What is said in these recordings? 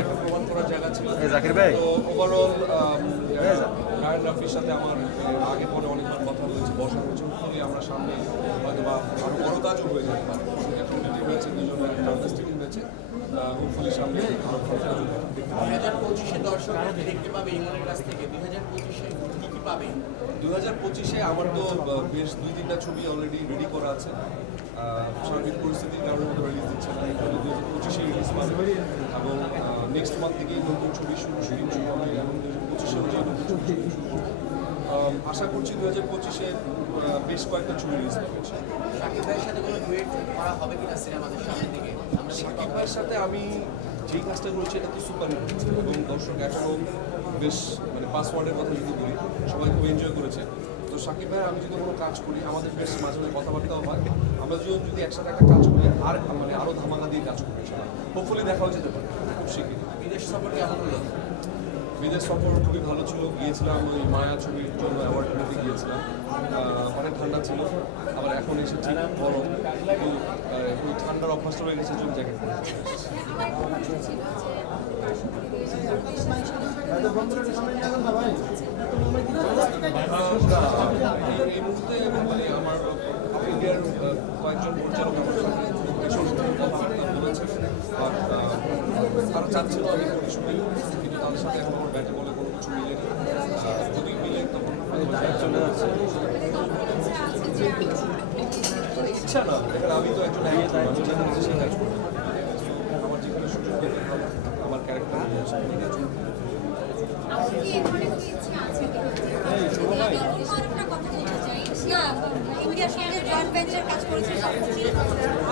একটা প্রমাণ করার জায়গা ছিল। তো ওভারঅল রায়ান রাফির সাথে আমার আগে পরে অনেকবার কথা হয়েছে, বসা হয়েছে। হopefully আমরা সামনে হয়তো বা আরও বড় কাজও হয়ে যেতে পারে। এখন টিম হয়েছে দুজনের একটা আন্ডারস্ট্যান্ডিং হয়েছে, হোপফুলি সামনে আরও ভালো কাজ হবে। 2025-এ দর্শক দেখতে পাবে ইমনের কাছ থেকে 2025-এ কি কি পাবে? 2025-এ আমার তো বেশ 2-3টা ছবি অলরেডি রেডি করা আছে। সার্বিক পরিস্থিতির কারণে তো রিলিজ দিচ্ছে না, এই জন্য 2025-এ রিলিজ পাবে এবং নেক্সট মান্থ থেকেই নতুন ছবি শুটিং শুরু হবে এবং 2025-এ যে নতুন ছবি শুরু করবো। আশা করছি 2025-এ বেশ কয়েকটা ছবি রিলিজ পাবে। শাকিব ভাইয়ের সাথে কোনো ডুয়েট করা হবে কিনা সিনেমাদের সামনে থেকে? শাকিব ভাইয়ের সাথে আমি যেই কাজটা করেছি এটা তো সুপার হিট হয়েছে এবং দর্শক এখনও বেশ মানে পাসওয়ার্ডের কথা যদি বলি সবাই খুব এনজয় করেছে। তো শাকিব ভাই আমি যদি কোনো কাজ করি আমাদের বেশ মাঝে মাঝে কথাবার্তাও হয়, আমরা যদি একসাথে একটা কাজ করি আর মানে আরও ধামাকা দিয়ে কাজ করি হোপফুলি দেখাও যেতে পারে খুব শীঘ্রই। বিদেশ সফর কেমন হলো? বিদেশ সফর খুবই ভালো ছিল, গিয়েছিলাম ওই মায়া ছবির জন্য অ্যাওয়ার্ড নিতে গিয়েছিলাম। অনেক ঠান্ডা ছিল, আবার এখন এসেছি গরম, কিন্তু ওই ঠান্ডার অভ্যাসটা হয়ে গেছে, জন্য জ্যাকেট পরে এই মুহূর্তে মানে আমার ইন্ডিয়ার কয়েকজন পরিচালক আমার সাথে কথাবার্তা বলেছেন, আর তারা চাচ্ছিল আমি করি শুনি, কিন্তু তাদের সাথে এখন আমার ব্যাটে বলে কোনো কিছু মিলেনি। যদি মিলে তখন চলে যাচ্ছে ইচ্ছা না, এখানে আমি তো একজন আমি যেখানে সে কাজ করি, আমার যেখানে সুযোগ দেবে আমার ক্যারেক্টার নিয়ে আসে। ইন্ডিয়ার সঙ্গে জয়েন্ট ভেঞ্চার কাজ করেছে সবকিছু,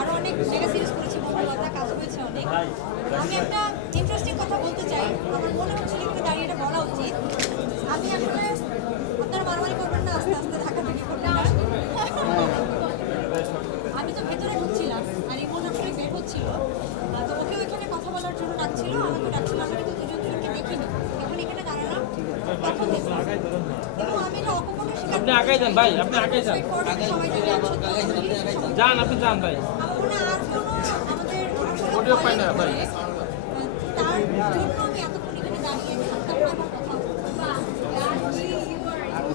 আরও অনেক মেগা সিরিজ করেছে, বহুলতা কাজ হয়েছে অনেক। আমি একটা ইন্টারেস্টিং কথা বলতে চাই, আমার মনে হচ্ছিল এখানে দাঁড়িয়ে এটা বলা উচিত। আমি আসলে আপনারা মারামারি করবেন না, আস্তে আস্তে ধাক্কা ধাক্কি করবেন না। আমি তো ভেতরে ঢুকছিলাম আর ইমন আসলে বের হচ্ছিল, তো ওকে ওইখানে কথা বলার জন্য ডাকছিল, আমাকে ডাকছিল, আমি কিন্তু দুজনকে দেখিনি, এখন এখানে দাঁড়ালাম কথা বলবো। এবং আমি এটা অকপটে স্বীকার আপনি আগাই যান ভাই, আপনি আগাই যান, সবাই যদি যান আপনি যান ভাই, আর কোনো আমাদের অডিও পাই না ভাই। তার জন্য আমি